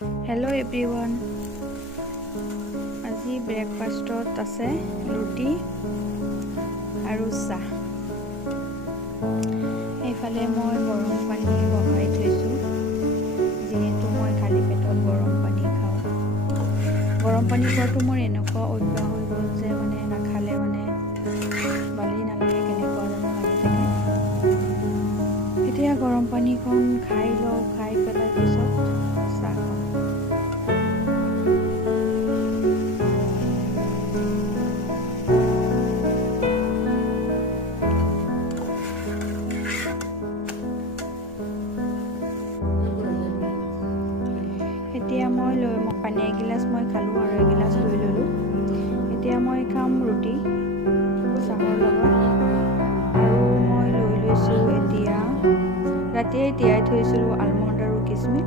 Hello everyone. আজি ব্ৰেকফাষ্টত আছে ৰুটি আৰু চাহ। এইফালে মই গৰম পানী বহাই থৈছোঁ, যিহেতু মই খালী পেটত গৰম পানী খাওঁ। গৰম পানী খোৱাটো মোৰ এনেকুৱা অভ্যাস হৈ গ'ল যে নাখালে ভালেই নালাগে, কেনেকুৱা জানো লাগি থাকে। এতিয়া গৰম পানীখন খাই লওঁ, খাই পেলাই পিছত চাহ খাওঁ। এতিয়া মই পানী এগিলাচ মই খালোঁ আৰু এগিলাচ লৈ ল'লোঁ। এতিয়া মই খাম ৰুটি চাহৰ লগত, আৰু মই লৈ লৈছোঁ এতিয়া ৰাতিয়ে তিয়াই থৈছিলোঁ আলমণ্ড আৰু কিচমিচ।